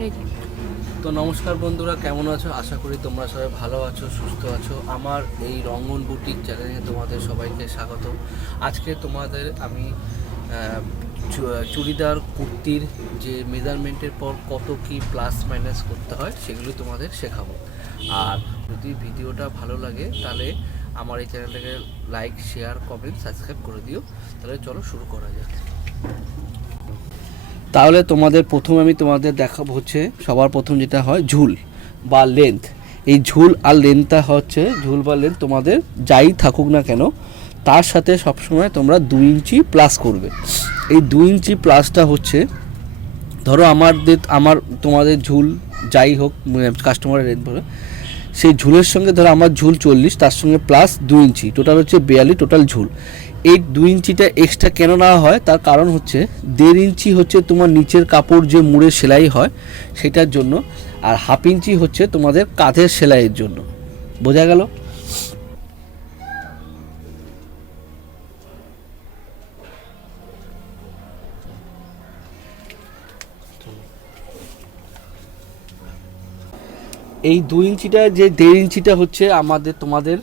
তো নমস্কার বন্ধুরা, কেমন আছো? আশা করি তোমরা সবাই ভালো আছো, সুস্থ আছো। আমার এই রঙ্গন বুটিক চ্যানেলে তোমাদের সবাইকে স্বাগত। আজকে তোমাদের আমি চুড়িদার কুর্তির যে মেজারমেন্টের পর কত কি প্লাস মাইনাস করতে হয় সেগুলো তোমাদের শেখাবো। আর যদি ভিডিওটা ভালো লাগে তাহলে আমার এই চ্যানেলটাকে লাইক, শেয়ার, কমেন্ট, সাবস্ক্রাইব করে দিও। তাহলে চলো শুরু করা যাক। তাহলে তোমাদের আমি তোমাদের দেখাবো হচ্ছে সবার প্রথম যেটা হয় ঝুল বা লেন্থ। এই ঝুল আর লেন্থটা হচ্ছে, ঝুল বা লেন্থ তোমাদের যাই থাকুক না কেন তার সাথে সবসময় তোমরা 2 ইঞ্চি প্লাস করবে। এই 2 ইঞ্চি প্লাসটা হচ্ছে, ধরো তোমাদের ঝুল যাই হোক, কাস্টমারের রেট বলে সেই ঝুলের সঙ্গে ধরো আমার ঝুল 40, তার সঙ্গে প্লাস 2 ইঞ্চি, টোটাল হচ্ছে 42 টোটাল ঝুল। এই 2 ইঞ্চিটা এক্সট্রা কেন নেওয়া হয় তার কারণ হচ্ছে 1.5 ইঞ্চি হচ্ছে তোমার নিচের কাপড় যে মুড়ে সেলাই হয় সেটার জন্য, আর 1/2 ইঞ্চি হচ্ছে তোমাদের কাঁধের সেলাইয়ের জন্য। বোঝা গেল? এই 2 ইঞ্চিটা, যে 1.5 ইঞ্চিটা হচ্ছে তোমাদের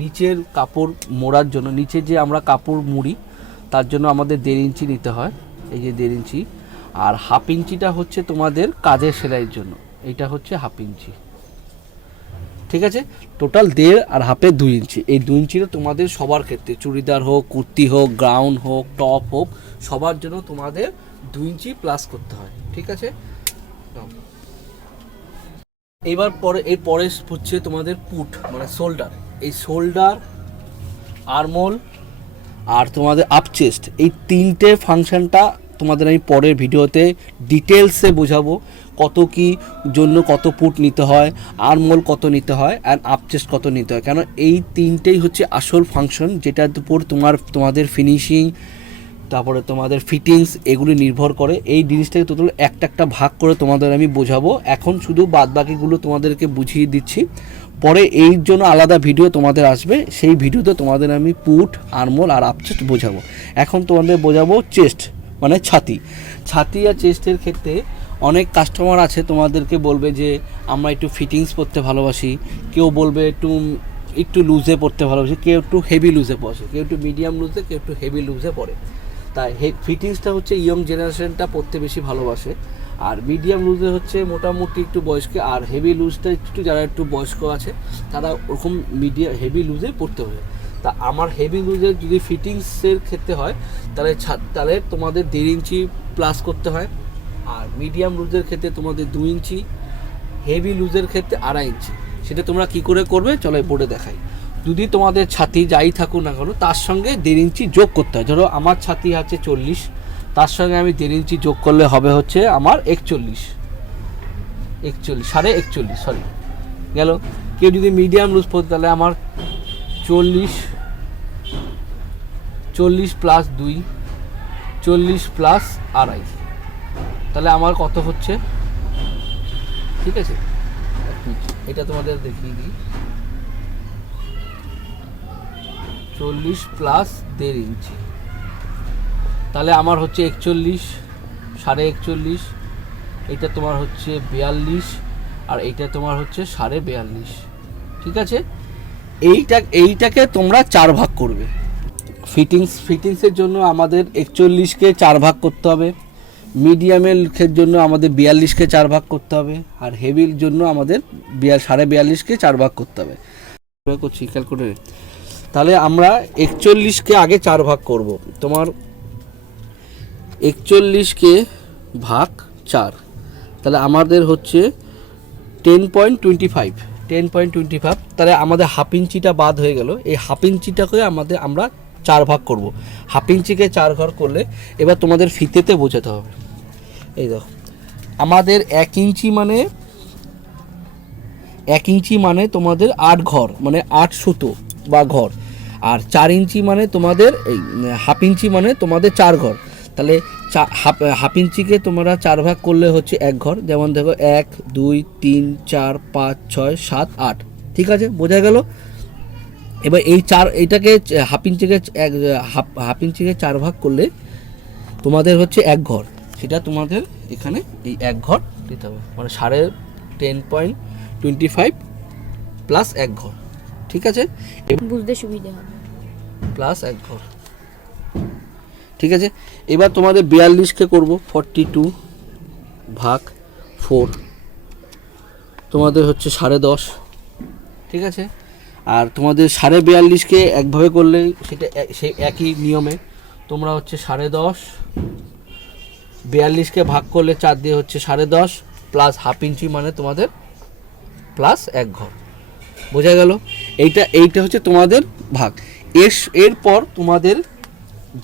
নিচের কাপড় মোড়ার জন্য, নিচে যে আমরা কাপড় মুড়ি তার জন্য আমাদের 1.5 ইঞ্চি নিতে হয়, এই যে 1.5 ইঞ্চি। আর 1/2 ইঞ্চিটা হচ্ছে তোমাদের কাঁধের সেলাইয়ের জন্য, এইটা হচ্ছে 1/2 ইঞ্চি। ঠিক আছে, টোটাল 1.5 আর 1/2 2 ইঞ্চি। এই 2 ইঞ্চিটা তোমাদের সবার ক্ষেত্রে, চুড়িদার হোক, কুর্তি হোক, গাউন হোক, টপ হোক, সবার জন্য তোমাদের 2 ইঞ্চি প্লাস করতে হয়। ঠিক আছে, এবার পরে হচ্ছে তোমাদের পুট মানে শোল্ডার। এই শোল্ডার, আর্মহোল আর তোমাদের আপ চেস্ট, এই 3টে ফাংশনটা তোমাদের আমি পরের ভিডিওতে ডিটেলসে বোঝাবো। কত কি জন্য কত পুট নিতে হয়, আর্মহোল কত নিতে হয়, অ্যান্ড আপ চেস্ট কত নিতে হয়। কেন এই 3টেই হচ্ছে আসল ফাংশন, যেটার উপর তোমাদের ফিনিশিং, তারপরে তোমাদের ফিটিংস এগুলি নির্ভর করে। এই জিনিসটাকে টোটাল একটা ভাগ করে তোমাদের আমি বোঝাবো। এখন শুধু বাদবাকিগুলো তোমাদেরকে বুঝিয়ে দিচ্ছি, পরে এই জন্য আলাদা ভিডিও তোমাদের আসবে, সেই ভিডিওতে তোমাদের আমি পুট, আর্মহোল আর আপ চেস্ট বোঝাবো। এখন তোমাদের বোঝাবো চেস্ট মানে ছাতি আর চেস্টের ক্ষেত্রে অনেক কাস্টমার আছে, তোমাদেরকে বলবে যে আমরা একটু ফিটিংস পরতে ভালোবাসি, কেউ বলবে একটু লুজে পড়তে ভালোবাসি, কেউ একটু হেভি লুজে পড়ে, কেউ একটু মিডিয়াম লুজে, কেউ একটু হেভি লুজে পড়ে। তাই ফিটিংসটা হচ্ছে ইয়ং জেনারেশনটা পড়তে বেশি ভালোবাসে, আর মিডিয়াম লুজে হচ্ছে মোটামুটি একটু বয়স্ক, আর হেভি লুজটা একটু যারা একটু বয়স্ক আছে তারা ওরকম হেভি লুজে পড়তে হবে। তা আমার হেভি লুজের যদি ফিটিংসের ক্ষেত্রে হয় তাহলে তোমাদের 1.5 ইঞ্চি প্লাস করতে হয়, আর মিডিয়াম লুজের ক্ষেত্রে তোমাদের 2 ইঞ্চি, হেভি লুজের ক্ষেত্রে 2.5 ইঞ্চি। সেটা তোমরা কি করে করবে চলো বোর্ডে দেখাই। যদি তোমাদের ছাতি যাই থাকুক না কেন তার সঙ্গে 1.5 ইঞ্চি যোগ করতে হয়। ধরো আমার ছাতি আছে 40, তার সঙ্গে আমি 1.5 ইঞ্চি যোগ করলে হবে হচ্ছে আমার 41, 41.5 সরি গেল। কেউ যদি মিডিয়াম লুজ পড়তে তাহলে আমার 40 প্লাস 2, 40 প্লাস 2.5, তাহলে আমার কত হচ্ছে? ঠিক আছে, এটা তোমাদের দেখিয়ে দিই। 40 প্লাস 1.5 ইঞ্চি, তাহলে আমার হচ্ছে 41, 41.5। এটা তোমার হচ্ছে 42, আর এইটা তোমার হচ্ছে 42.5। ঠিক আছে, এইটাকে তোমরা 4 ভাগ করবে। ফিটিংসের জন্য আমাদের 41কে 4 ভাগ করতে হবে, মিডিয়ামের জন্য আমাদের 42কে 4 ভাগ করতে হবে, আর হেভির জন্য আমাদের 42.5কে 4 ভাগ করতে হবে। করছি ক্যালকুলেটরে। তাহলে আমরা 41কে আগে 4 ভাগ করব। তোমার 41কে ভাগ 4, তাহলে আমাদের হচ্ছে 10.25। তাহলে আমাদের 1/2 ইঞ্চিটা বাদ হয়ে গেল। এই 1/2 ইঞ্চিটাকে আমরা 4 ভাগ করব। 1/2 ইঞ্চিকে 4 ভাগ করলে এবার তোমাদের ফিতেতে বোঝাতে হবে। এই দেখো, আমাদের 1 ইঞ্চি মানে তোমাদের 8 ঘর, মানে 8 সুতো বা ঘর। আর 4 ইঞ্চি মানে তোমাদের এই 1/2 ইঞ্চি মানে তোমাদের 4 ঘর। তাহলে 1/2 ইঞ্চিকে তোমরা 4 ভাগ করলে হচ্ছে 1 ঘর। যেমন দেখো 1 2 3 4 5 6 7 8। ঠিক আছে, বোঝা গেল? এবার এইটাকে 1/2 ইঞ্চিকে 4 ভাগ করলে তোমাদের হচ্ছে 1 ঘর। সেটা তোমাদের এখানে এই 1 ঘর দিতে হবে, মানে 10.25 প্লাস 1 ঘর, ঠিক আছে, বুঝতে সুবিধা হবে, প্লাস 1 ঘর, ঠিক আছে। এবার তোমাদের 42কে করব 42 ভাগ 4, তোমাদের হচ্ছে 10.5, ঠিক আছে। আর তোমাদের 42.5কে একভাবে করলে সেটা সেই একই নিয়মে তোমরা হচ্ছে 10.5, 42কে ভাগ করলে 4 দিয়ে হচ্ছে 10.5 প্লাস হাফ ইঞ্চি, মানে তোমাদের প্লাস 1 ঘর, বোঝা গেল। এইটা হচ্ছে তোমাদের ভাগ। এরপর তোমাদের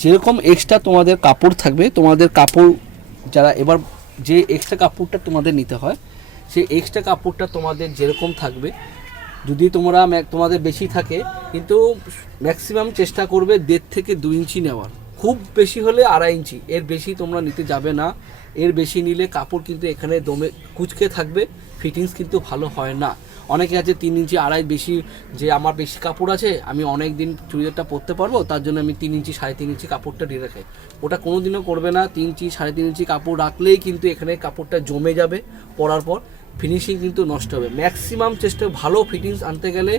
যেরকম এক্সট্রা তোমাদের কাপড় থাকবে, তোমাদের কাপড় যারা এবার যে এক্সট্রা কাপড়টা তোমাদের নিতে হয়, সেই এক্সট্রা কাপড়টা তোমাদের যেরকম থাকবে, যদি তোমাদের বেশি থাকে, কিন্তু ম্যাক্সিমাম চেষ্টা করবে 1.5 থেকে 2 ইঞ্চি নেওয়ার, খুব বেশি হলে 2.5 ইঞ্চি, এর বেশি তোমরা নিতে যাবে না। এর বেশি নিলে কাপড় কিন্তু এখানে দমে কুঁচকে থাকবে, ফিটিংস কিন্তু ভালো হয় না। অনেকে আছে 3 ইঞ্চি 2.5 বেশি, যে আমার বেশি কাপড় আছে, আমি অনেক দিন চুড়িদারটা পরতে পারবো, তার জন্য আমি 3 ইঞ্চি 3.5 ইঞ্চি কাপড়টা দিয়ে রাখি। ওটা কোনো দিনও করবে না। 3 ইঞ্চি 3.5 ইঞ্চি কাপড় রাখলেই কিন্তু এখানে কাপড়টা জমে যাবে, পরার পর ফিনিশিং কিন্তু নষ্ট হবে। ম্যাক্সিমাম চেষ্টা, ভালো ফিটিংস আনতে গেলে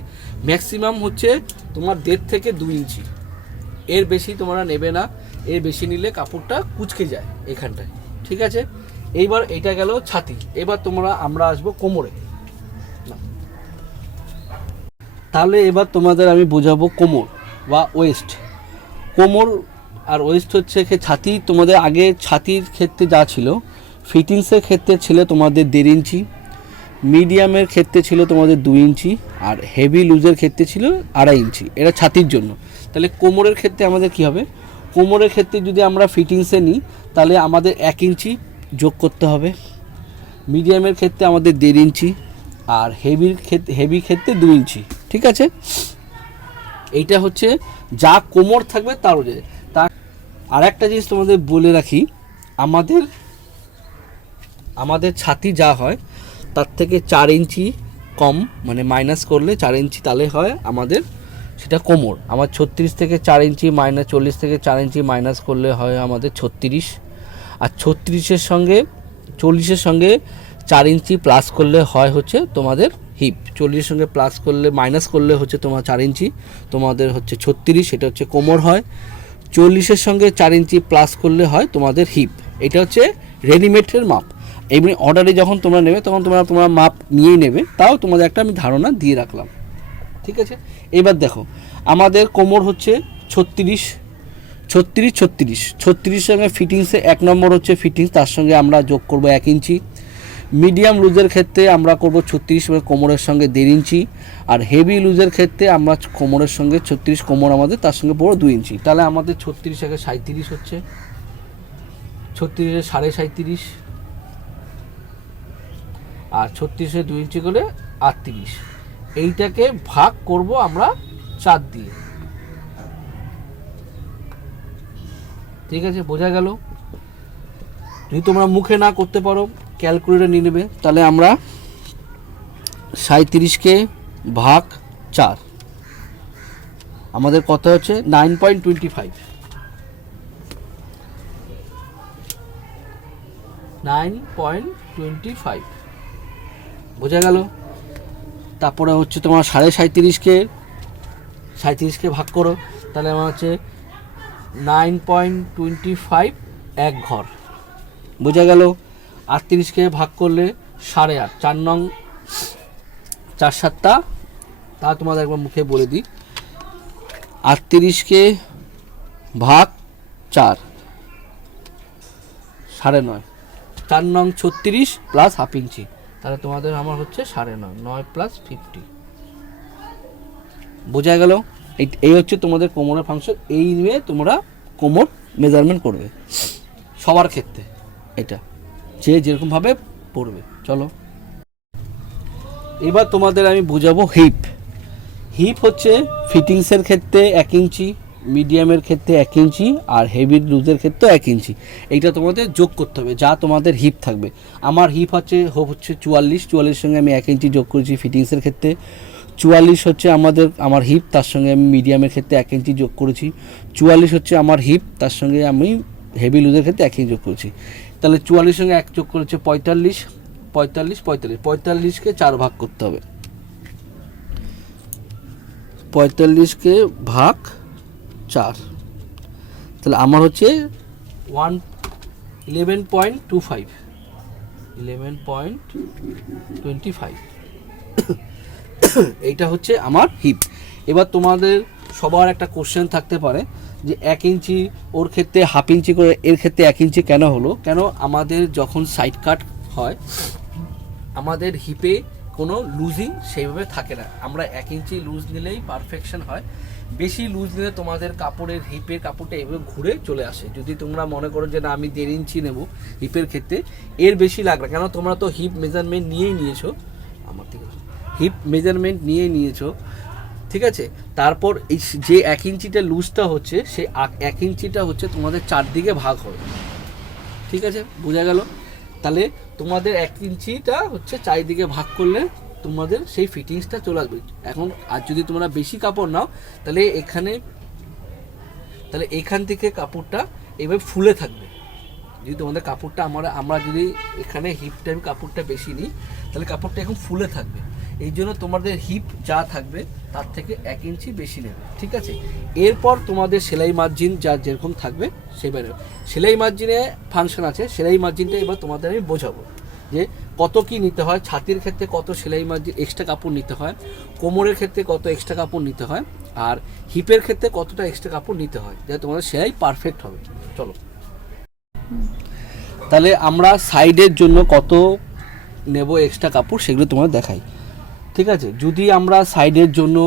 ম্যাক্সিমাম হচ্ছে তোমার 1.5 থেকে 2 ইঞ্চি, এর বেশি তোমরা নেবে না। এর বেশি নিলে কাপড়টা কুঁচকে যায় এখানটায়, ঠিক আছে। এইবার এটা গেল ছাতি। এবার আমরা আসবো কোমরে। তাহলে এবার তোমাদের আমি বোঝাবো কোমর বা ওয়েস্ট। কোমর আর ওয়েস্ট হচ্ছে ছাতি। তোমাদের আগে ছাতির ক্ষেত্রে যা ছিল, ফিটিংসের ক্ষেত্রে ছিল তোমাদের 1.5 ইঞ্চি, মিডিয়ামের ক্ষেত্রে ছিল তোমাদের 2 ইঞ্চি, আর হেভি লুজের ক্ষেত্রে ছিল 2.5 ইঞ্চি। এটা ছাতির জন্য। তাহলে কোমরের ক্ষেত্রে আমাদের কি হবে? কোমরের ক্ষেত্রে যদি আমরা ফিটিংসে নিই, তাহলে আমাদের 1 ইঞ্চি যোগ করতে হবে। মিডিয়ামের ক্ষেত্রে আমাদের 1.5 ইঞ্চি, আর হেভি ক্ষেত্রে 2 ইঞ্চি, ঠিক আছে। এইটা হচ্ছে যা কোমর থাকবে তার অনুযায়ী। আর একটা জিনিস তোমাদের বলে রাখি, আমাদের ছাতি যা হয় তার থেকে 4 ইঞ্চি কম, মানে মাইনাস করলে 4 ইঞ্চি, তাহলে হয় আমাদের সেটা কোমর। আমার 36 থেকে 4 ইঞ্চি মাইনাস 40 থেকে 4 ইঞ্চি মাইনাস করলে হয় আমাদের 36। আর 36-এর সঙ্গে 40-এর সঙ্গে 4 ইঞ্চি প্লাস করলে হয় হচ্ছে তোমাদের হিপ। 40-এর সঙ্গে প্লাস করলে মাইনাস করলে হচ্ছে তোমার 4 ইঞ্চি, তোমাদের হচ্ছে 36, এটা হচ্ছে কোমর হয়। 40-এর সঙ্গে 4 ইঞ্চি প্লাস করলে হয় তোমাদের হিপ। এটা হচ্ছে রেডিমেডের মাপ। এমনি অর্ডারে যখন তোমরা নেবে তখন তোমরা মাপ নিয়েই নেবে, তাও তোমাদের একটা আমি ধারণা দিয়ে রাখলাম, ঠিক আছে। এবার দেখো, আমাদের কোমর হচ্ছে 36 সঙ্গে ফিটিংসে 1 নম্বর হচ্ছে ফিটিংস, তার সঙ্গে আমরা যোগ করব 1 ইঞ্চি। মিডিয়াম লুজের ক্ষেত্রে আমরা করব 36, কোমরের সঙ্গে 1.5 ইঞ্চি। আর হেভি লুজের ক্ষেত্রে আমরা কোমরের সঙ্গে 36, কোমর আমাদের তার সঙ্গে পড়ো 2 ইঞ্চি। তাহলে আমাদের 36 থেকে 37 হচ্ছে, 36-এ 37.5, আর 36-এ 2 ইঞ্চি করে 38। এইটাকে ভাগ করব আমরা 4 দিয়ে, ঠিক আছে, বোঝা গেল। যদি তোমরা মুখে না করতে পারো, ক্যালকুলেটর নিয়ে নেবে। তাহলে আমরা 37কে ভাগ 4, আমাদের কত হচ্ছে 9.25, 9.25, বোঝা গেল। তারপরে হচ্ছে তোমার 37.5কে ভাগ করো, তাহলে আমার হচ্ছে 9.25 1 ঘর, বোঝা গেল। 38কে ভাগ করলে 8.5, 4 নং 4 7টা, তা তোমাদের একবার মুখে বলে দিই। 38কে ভাগ 4, 9.5, 4 নং 36 প্লাস হাফ ইঞ্চি, তাহলে তোমাদের আমার হচ্ছে 9.5, 9 প্লাস 50, বোঝা গেল। এই হচ্ছে তোমাদের কোমরের ফাংশন। এই নিয়ে তোমরা কোমর মেজারমেন্ট করবে সবার ক্ষেত্রে, এটা যে যেরকমভাবে পড়বে। চলো এবার তোমাদের আমি বোঝাবো হিপ। হিপ হচ্ছে ফিটিংসের ক্ষেত্রে 1 ইঞ্চি, মিডিয়ামের ক্ষেত্রে 1 ইঞ্চি, আর হেভি লুজের ক্ষেত্রে 1 ইঞ্চি। এইটা তোমাদের যোগ করতে হবে, যা তোমাদের হিপ থাকবে। আমার হিপ হচ্ছে 44 সঙ্গে আমি 1 ইঞ্চি যোগ করেছি ফিটিংসের ক্ষেত্রে। 44 হচ্ছে আমার হিপ, তার সঙ্গে আমি মিডিয়ামের ক্ষেত্রে 1 ইঞ্চি যোগ করেছি। 44 হচ্ছে আমার হিপ, তার সঙ্গে আমি হেভি লুজের ক্ষেত্রে 1 ইঞ্চি যোগ করেছি। তাহলে 44 সঙ্গে 1 যোগ করেছে 45, 45 45 45কে 4 ভাগ করতে হবে, 45কে ভাগ 4, তাহলে আমার হচ্ছে 11.25 11.25 এইটা হচ্ছে আমার হিপ। এবার তোমাদের সবার একটা কোশ্চেন থাকতে পারে যে 1 ইঞ্চি ওর ক্ষেত্রে হাফ ইঞ্চি করে, এর ক্ষেত্রে 1 ইঞ্চি কেন হলো? কেন আমাদের যখন সাইড কাট হয় আমাদের হিপে কোনো লুজিং সেইভাবে থাকে না, আমরা 1 ইঞ্চি লুজ নিলেই পারফেকশন হয়। বেশি লুজ নিলে তোমাদের কাপড়ের হিপের কাপড়টা এভাবে ঘুরে চলে আসে। যদি তোমরা মনে করো যে না আমি 1.5 ইঞ্চি নেব হিপের ক্ষেত্রে, এর বেশি লাগবে, কেন তোমরা তো হিপ মেজারমেন্ট নিয়েই নিয়েছো, আমার থেকে হিপ মেজারমেন্ট নিয়ে নিয়েছো, ঠিক আছে? তারপর এই যে 1 ইঞ্চিটা লুজটা হচ্ছে, সেই 1 ইঞ্চিটা হচ্ছে তোমাদের 4 দিকে ভাগ হবে, ঠিক আছে? বোঝা গেল? তাহলে তোমাদের 1 ইঞ্চিটা হচ্ছে 4 দিকে ভাগ করলে তোমাদের সেই ফিটিংসটা চলে আসবে। এখন আর যদি তোমরা বেশি কাপড় নাও তাহলে এখান থেকে কাপড়টা এভাবে ফুলে থাকবে। যদি তোমাদের কাপড়টা আমরা যদি এখানে হিপ টাইম কাপড়টা বেশি নিই তাহলে কাপড়টা এখন ফুলে থাকবে। এই জন্য তোমাদের হিপ যা থাকবে তার থেকে 1 ইঞ্চি বেশি নেবে, ঠিক আছে? এরপর তোমাদের সেলাই মার্জিন যা যেরকম থাকবে সেভাবে সেলাই মার্জিনে ফাংশন আছে, সেলাই মার্জিনটা এবার তোমাদের আমি বোঝাবো যে কত কি নিতে হয়। ছাতির ক্ষেত্রে কত সেলাই মার্জিন এক্সট্রা কাপড় নিতে হয়, কোমরের ক্ষেত্রে কত এক্সট্রা কাপড় নিতে হয়, আর হিপের ক্ষেত্রে কতটা এক্সট্রা কাপড় নিতে হয়, যাতে তোমাদের সেলাই পারফেক্ট হবে। চলো তাহলে আমরা সাইডের জন্য কত নেব এক্সট্রা কাপড় সেগুলো তোমাদের দেখাই, ঠিক আছে? যদি আমরা সাইডের জন্য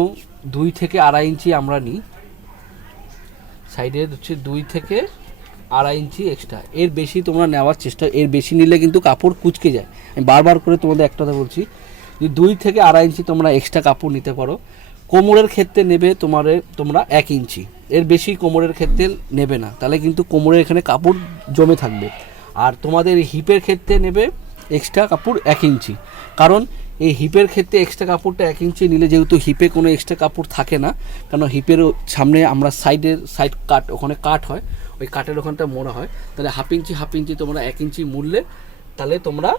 2 থেকে 2.5 ইঞ্চি আমরা নিই, সাইডের হচ্ছে 2 থেকে 2.5 ইঞ্চি এক্সট্রা, এর বেশি তোমরা নেওয়ার চেষ্টা, এর বেশি নিলে কিন্তু কাপড় কুঁচকে যায়। আমি বারবার করে তোমাদের একটা কথা বলছি যে 2 থেকে 2.5 ইঞ্চি তোমরা এক্সট্রা কাপড় নিতে পারো। কোমরের ক্ষেত্রে নেবে তোমরা 1 ইঞ্চি, এর বেশি কোমরের ক্ষেত্রে নেবে না, তাহলে কিন্তু কোমরের এখানে কাপড় জমে থাকবে। আর তোমাদের হিপের ক্ষেত্রে নেবে এক্সট্রা কাপড় 1 ইঞ্চি, কারণ এই হিপের ক্ষেত্রে এক্সট্রা কাপড়টা 1 ইঞ্চি নিলে, যেহেতু হিপে কোনো এক্সট্রা কাপড় থাকে না, কারণ হিপের সামনে আমরা সাইড কাট, ওখানে কাট হয়, ওই কাটের ওখানটা মোড়া হয়, তাহলে হাফ ইঞ্চি তোমরা 1 ইঞ্চি মুড়লে, তাহলে তোমরা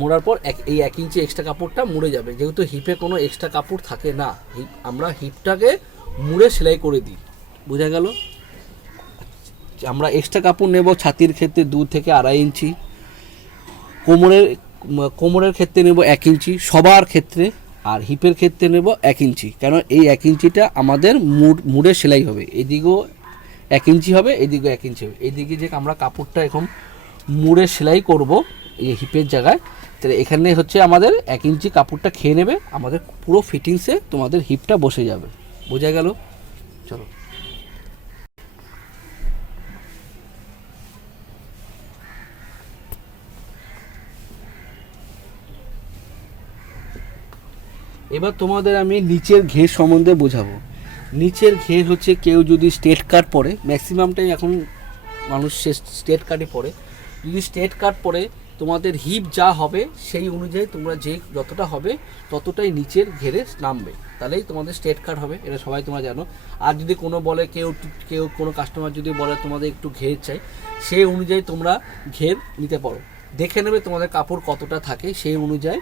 মোড়ার পর এই 1 ইঞ্চি এক্সট্রা কাপড়টা মুড়ে যাবে। যেহেতু হিপে কোনো এক্সট্রা কাপড় থাকে না, আমরা হিপটাকে মুড়ে সেলাই করে দিই। বোঝা গেল? আমরা এক্সট্রা কাপড় নেব ছাতির ক্ষেত্রে 2 থেকে 2.5 ইঞ্চি, কোমরের ক্ষেত্রে নেব 1 ইঞ্চি সবার ক্ষেত্রে, আর হিপের ক্ষেত্রে নেব 1 ইঞ্চি, কারণ এই 1 ইঞ্চিটা আমাদের মুড়ে সেলাই হবে। এদিকেও 1 ইঞ্চি হবে, এদিকেও 1 ইঞ্চি হবে। এদিকে যে আমরা কাপড়টা এখন মুড়ে সেলাই করব এই হিপের জায়গায়, তাহলে এখানে হচ্ছে আমাদের 1 ইঞ্চি কাপড়টা খেয়ে নেবে, আমাদের পুরো ফিটিংসে তোমাদের হিপটা বসে যাবে। বোঝা গেল? চলো এবার তোমাদের আমি নিচের ঘের সম্বন্ধে বোঝাবো। নিচের ঘের হচ্ছে কেউ যদি স্ট্রেট কাট পরে, ম্যাক্সিমামটাই এখন মানুষ স্ট্রেট কাটই পরে, যদি স্ট্রেট কাট পরে তোমাদের হিপ যা হবে সেই অনুযায়ী তোমরা যে যতটা হবে ততটাই নিচের ঘেরে নামবে, তাহলেই তোমাদের স্ট্রেট কাট হবে, এটা সবাই তোমরা জানো। আর যদি কোনো বলে কেউ কোনো কাস্টমার যদি বলে তোমাদের একটু ঘের চাই, সেই অনুযায়ী তোমরা ঘের নিতে পারো, দেখে নেবে তোমাদের কাপড় কতটা থাকে, সেই অনুযায়ী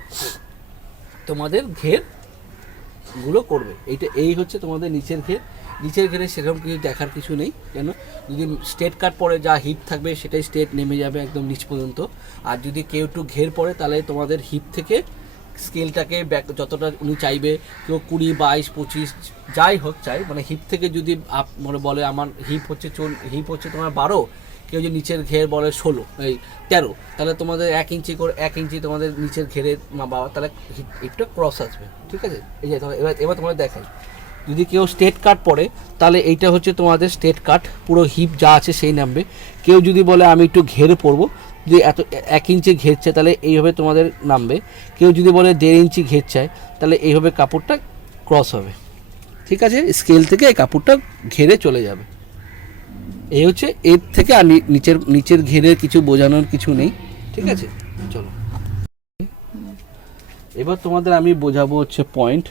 তোমাদের ঘেরগুলো করবে। এই হচ্ছে তোমাদের নিচের ঘেরে সেরকম কিছু দেখার কিছু নেই, কেন যদি স্ট্রেট কাট পরে যা হিপ থাকবে সেটাই স্ট্রেট নেমে যাবে একদম নিচ পর্যন্ত। আর যদি কেউ একটু ঘের পরে তাহলে তোমাদের হিপ থেকে স্কেলটাকে যতটা উনি চাইবে, কেউ 20, 22, 25 যাই হোক চাই, মানে হিপ থেকে যদি বলে আমার হিপ হচ্ছে তোমার 12, কেউ যদি নিচের ঘের বলে 13, তাহলে তোমাদের 1 ইঞ্চি তোমাদের নিচের ঘেরে মাপা, তাহলে হিপটা ক্রস আসবে, ঠিক আছে? এই যে এবার তোমাদের দেখাই, যদি কেউ স্ট্রেট কাট পরে তাহলে এইটা হচ্ছে তোমাদের স্ট্রেট কাট, পুরো হিপ যা আছে সেই নামবে। কেউ যদি বলে আমি একটু ঘের পরবো, যদি 1 ইঞ্চি ঘের চায় তাহলে এইভাবে তোমাদের নামবে। কেউ যদি বলে 1.5 ইঞ্চি ঘের চায় তাহলে এইভাবে কাপড়টা ক্রস হবে, ঠিক আছে? স্কেল থেকে এই কাপড়টা ঘেরে চলে যাবে। এই হচ্ছে এর থেকে, আর নিচের ঘেরের কিছু বোঝানোর কিছু নেই, ঠিক আছে? চলো এবার তোমাদের আমি বোঝাবো হচ্ছে পয়েন্ট।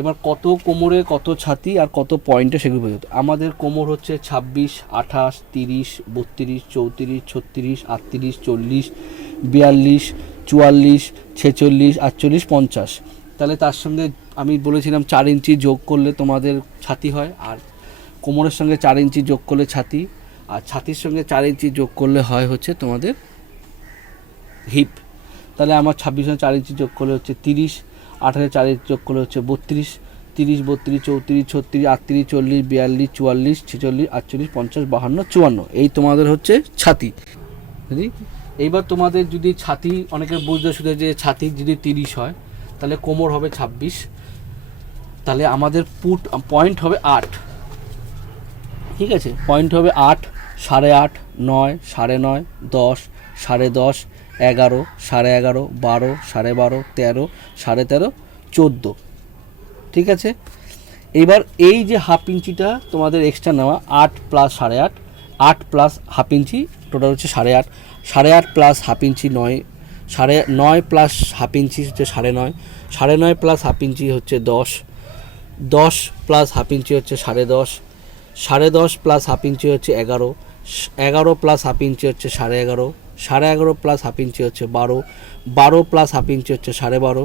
এবার কত কোমরে কত ছাতি আর কত পয়েন্টে সেগুলো বোঝাতো। আমাদের কোমর হচ্ছে 26, 28, 30, 32, 34, 36, 38, 40, 42, 44, 46, 48, 50। তাহলে তার সঙ্গে আমি বলেছিলাম 4 ইঞ্চি যোগ করলে তোমাদের ছাতি হয়, আর কোমরের সঙ্গে 4 ইঞ্চি যোগ করলে ছাতি, আর ছাতির সঙ্গে 4 ইঞ্চি যোগ করলে হয় হচ্ছে তোমাদের হিপ। তাহলে আমার 26 4 ইঞ্চি যোগ করলে হচ্ছে 30, 28 4 ইঞ্চি যোগ করলে হচ্ছে 32, 30, 32, 34, 36, 38, 40, 42, 44, 46, 48, 50, 52, 54। এই তোমাদের হচ্ছে ছাতি। বুঝলি? এইবার তোমাদের যদি ছাতি, অনেকের বুঝতে শুধু যে ছাতি যদি 30 হয় তাহলে কোমর হবে 26, তাহলে আমাদের পয়েন্ট হবে 8। ঠিক আছে, পয়েন্ট হবে 8, 8.5, 9, 9.5, 10, 10.5, 11, 11.5, 12, 12.5, 13, 13.5, 14। ঠিক আছে, এবার এই যে হাফ ইঞ্চিটা তোমাদের এক্সট্রা নেওয়া 8 plus 8.5, 8 plus half inch total হচ্ছে 8.5, 8.5 plus half inch 9, 9.5 plus half inch হচ্ছে 9.5, 9.5 প্লাস হাফ ইঞ্চি হচ্ছে 10, 10 প্লাস হাফ ইঞ্চি হচ্ছে 10.5, 10.5 প্লাস হাফ ইঞ্চি হচ্ছে 11, 11 প্লাস হাফ ইঞ্চি হচ্ছে 11.5, 11.5 প্লাস হাফ ইঞ্চি হচ্ছে 12, 12 প্লাস হাফ ইঞ্চি হচ্ছে 12.5,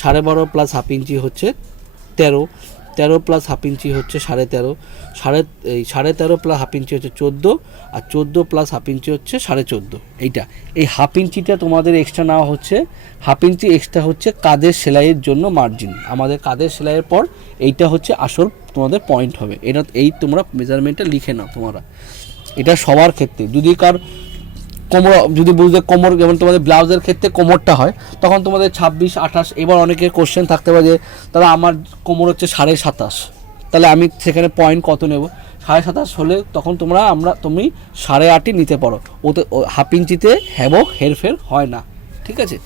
12.5 প্লাস হাফ ইঞ্চি হচ্ছে 13, 13 plus half inch হচ্ছে 13.5, 13.5 প্লাস হাফ ইঞ্চি হচ্ছে 14, আর 14 প্লাস হাফ ইঞ্চি হচ্ছে 14.5। এইটা, এই হাফ ইঞ্চিটা তোমাদের এক্সট্রা নেওয়া হচ্ছে, হাফ ইঞ্চি এক্সট্রা হচ্ছে কাঁধের সেলাইয়ের জন্য মার্জিন। আমাদের কাঁধের সেলাইয়ের পর এইটা হচ্ছে আসল তোমাদের পয়েন্ট হবে। এটা এই তোমরা মেজারমেন্টটা লিখে নাও তোমরা, এটা সবার ক্ষেত্রে। যদি কার কোমর, যদি বুঝতে কোমর, যেমন তোমাদের ব্লাউজের ক্ষেত্রে কোমরটা হয় তখন তোমাদের 26, 28। এবার অনেকের কোশ্চেন থাকতে পারে যে দাদা আমার কোমর হচ্ছে 27.5, তাহলে আমি সেখানে পয়েন্ট কত নেব? 27.5 হলে তখন তুমি 8.5ই নিতে পারো, ওতে হাফ ইঞ্চিতে হেরফের হয় না। ঠিক আছে,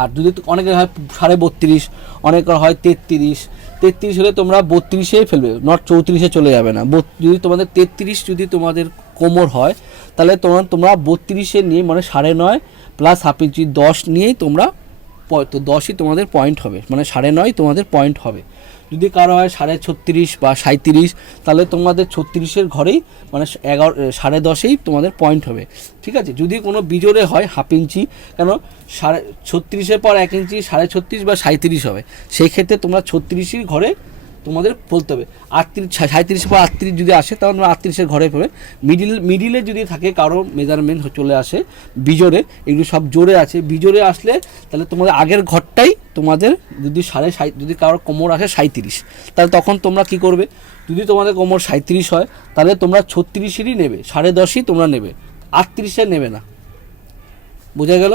আর যদি অনেকের হয় 32.5, অনেকের হয় 33 হলে তোমরা 32-এ ফেলবে, নট 34-এ চলে যাবে না। যদি তোমাদের 33 যদি তোমাদের কোমর হয় তাহলে তোমরা 32-এ নিয়ে, মানে 9.5 প্লাস হাফ ইঞ্চি 10 নিয়েই তোমরা, তো 10ই তোমাদের পয়েন্ট হবে, মানে 9.5 তোমাদের পয়েন্ট হবে। যদি কারো হয় 36.5 বা 37, তাহলে তোমাদের 36-এর ঘরেই, মানে 10.5-এই তোমাদের পয়েন্ট হবে। ঠিক আছে, যদি কোনো বিজোড়ে হয় হাফ ইঞ্চি, কেন 36-এর পর 1 ইঞ্চি 36.5 বা 37 হবে, সেই ক্ষেত্রে তোমরা 36-এর ঘরে তোমাদের বলতে হবে। 37 বা 38 যদি আসে তাহলে তোমরা 38-এর ঘরে পাবে। মিডিলে যদি থাকে কারো মেজারমেন্ট চলে আসে বিজোড়ে, এগুলো সব জোরে আছে, বিজোড়ে আসলে তাহলে তোমাদের আগের ঘরটাই তোমাদের, যদি কারো কোমর আসে 37, তাহলে তখন তোমরা কি করবে? যদি তোমাদের কোমর 37 হয় তাহলে তোমরা 36-এরই নেবে, 10.5ই তোমরা নেবে, 38-এ নেবে না। বোঝা গেল?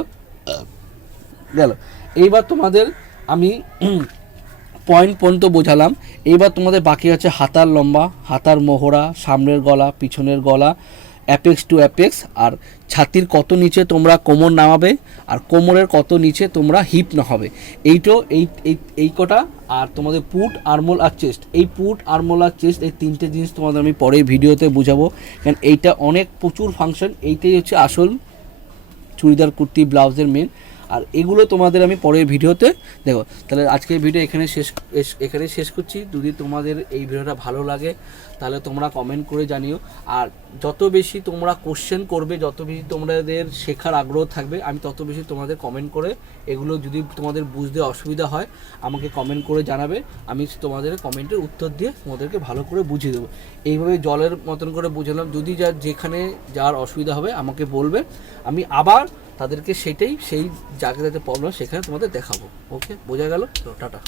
এইবার তোমাদের আমি পয়েন্ট পর্যন্ত বোঝালাম। এইবার তোমাদের বাকি আছে হাতার লম্বা, হাতার মোহরা, সামনের গলা, পিছনের গলা, অ্যাপেক্স টু অ্যাপেক্স, আর ছাতির কত নিচে তোমরা কোমর নামাবে, আর কোমরের কত নিচে তোমরা হিপ নামাবে। এই কটা, আর তোমাদের পুট, আর্মহোল আর চেস্ট। এই পুট, আর্মহোল আর চেস্ট, এই 3টে জিনিস তোমাদের আমি পরে ভিডিওতে বুঝাবো, কারণ এইটা প্রচুর ফাংশন। এইটাই হচ্ছে আসল চুড়িদার, কুর্তি, ব্লাউজের মেন। আর এগুলো তোমাদের আমি পরের ভিডিওতে দেখো। তাহলে আজকের ভিডিও এখানে শেষ করছি। যদি তোমাদের এই ভিডিওটা ভালো লাগে তাহলে তোমরা কমেন্ট করে জানিও। আর যত বেশি তোমরা কোশ্চেন করবে, যত বেশি তোমাদের শেখার আগ্রহ থাকবে, আমি তত বেশি তোমাদের কমেন্ট করে, এগুলো যদি তোমাদের বুঝতে অসুবিধা হয় আমাকে কমেন্ট করে জানাবে, আমি তোমাদের কমেন্টের উত্তর দিয়ে তোমাদেরকে ভালো করে বুঝিয়ে দেবো। এইভাবে জলের মতন করে বুঝালাম। যদি যেখানে যার অসুবিধা হবে আমাকে বলবে, আমি আবার তাদেরকে সেই জায়গাতে প্রবলেম সেখানে তোমাদের দেখাবো। ওকে, বোঝা গেল? তো টাটা।